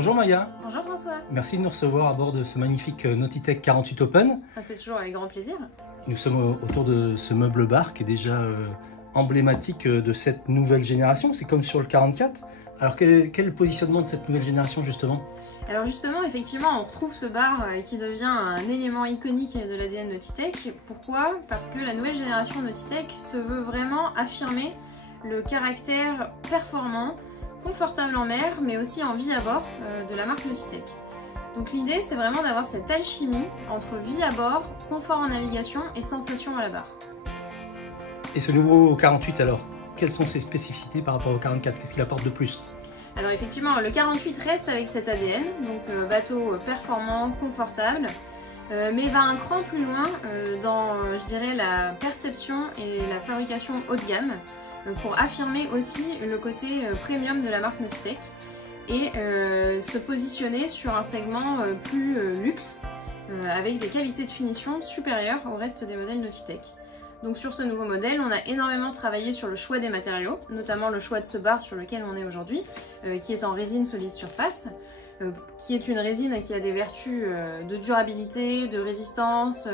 Bonjour Maya. Bonjour François. Merci de nous recevoir à bord de ce magnifique Nautitech 48 Open. C'est toujours avec grand plaisir. Nous sommes autour de ce meuble bar qui est déjà emblématique de cette nouvelle génération. C'est comme sur le 44. Alors quel est le positionnement de cette nouvelle génération justement? Alors justement, effectivement, on retrouve ce bar qui devient un élément iconique de l'ADN Nautitech. Pourquoi? Parce que la nouvelle génération Nautitech se veut vraiment affirmer le caractère performant, confortable en mer, mais aussi en vie à bord de la marque Nautitech. Donc l'idée, c'est vraiment d'avoir cette alchimie entre vie à bord, confort en navigation et sensation à la barre. Et ce nouveau 48 alors, quelles sont ses spécificités par rapport au 44? Qu'est-ce qu'il apporte de plus? Alors effectivement, le 48 reste avec cet ADN, donc bateau performant, confortable, mais va un cran plus loin dans, je dirais, la perception et la fabrication haut de gamme, pour affirmer aussi le côté premium de la marque Nautitech et se positionner sur un segment plus luxe, avec des qualités de finition supérieures au reste des modèles Nautitech. Donc sur ce nouveau modèle, on a énormément travaillé sur le choix des matériaux, notamment le choix de ce bar sur lequel on est aujourd'hui, qui est en résine solide surface, qui est une résine qui a des vertus de durabilité, de résistance,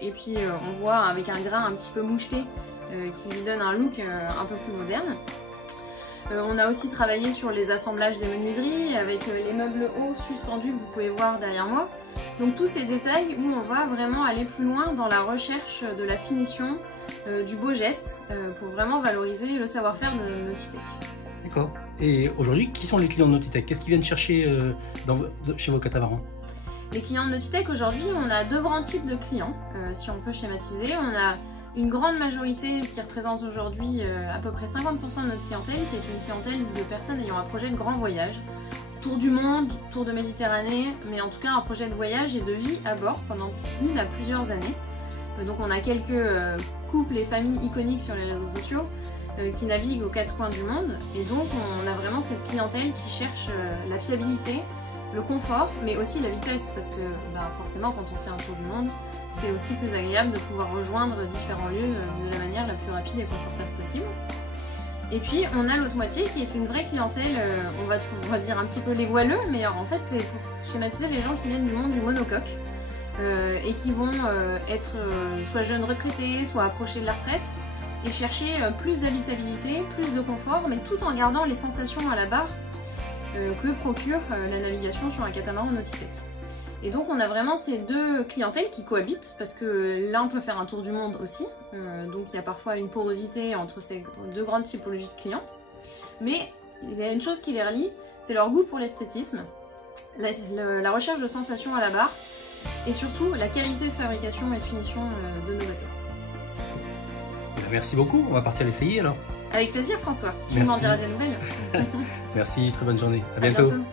et puis on voit avec un grain un petit peu moucheté qui lui donne un look un peu plus moderne. On a aussi travaillé sur les assemblages des menuiseries avec les meubles hauts suspendus que vous pouvez voir derrière moi. Donc tous ces détails où on va vraiment aller plus loin dans la recherche de la finition, du beau geste, pour vraiment valoriser le savoir-faire de Nautitech. D'accord. Et aujourd'hui, qui sont les clients de Nautitech? Qu'est-ce qu'ils viennent chercher chez vos catamarans? Les clients de Nautitech aujourd'hui, on a deux grands types de clients, si on peut schématiser. On a une grande majorité qui représente aujourd'hui à peu près 50% de notre clientèle, qui est une clientèle de personnes ayant un projet de grand voyage. Tour du monde, tour de Méditerranée, mais en tout cas un projet de voyage et de vie à bord pendant une à plusieurs années. Donc on a quelques couples et familles iconiques sur les réseaux sociaux qui naviguent aux quatre coins du monde, et donc on a vraiment cette clientèle qui cherche la fiabilité, le confort, mais aussi la vitesse, parce que forcément quand on fait un tour du monde, c'est aussi plus agréable de pouvoir rejoindre différents lieux de la manière la plus rapide et confortable possible. Et puis on a l'autre moitié qui est une vraie clientèle, on va dire un petit peu les voileux, mais en fait c'est pour schématiser les gens qui viennent du monde du monocoque et qui vont être soit jeunes retraités, soit approchés de la retraite, et chercher plus d'habitabilité, plus de confort, mais tout en gardant les sensations à la barre que procure la navigation sur un catamaran Nautitech. Et donc on a vraiment ces deux clientèles qui cohabitent, parce que l'un peut faire un tour du monde aussi, donc il y a parfois une porosité entre ces deux grandes typologies de clients. Mais il y a une chose qui les relie, c'est leur goût pour l'esthétisme, la recherche de sensations à la barre, et surtout la qualité de fabrication et de finition de nos bateaux. Merci beaucoup, on va partir l'essayer alors. Avec plaisir François, tu m'en diras des nouvelles. Merci, très bonne journée, à bientôt. À bientôt.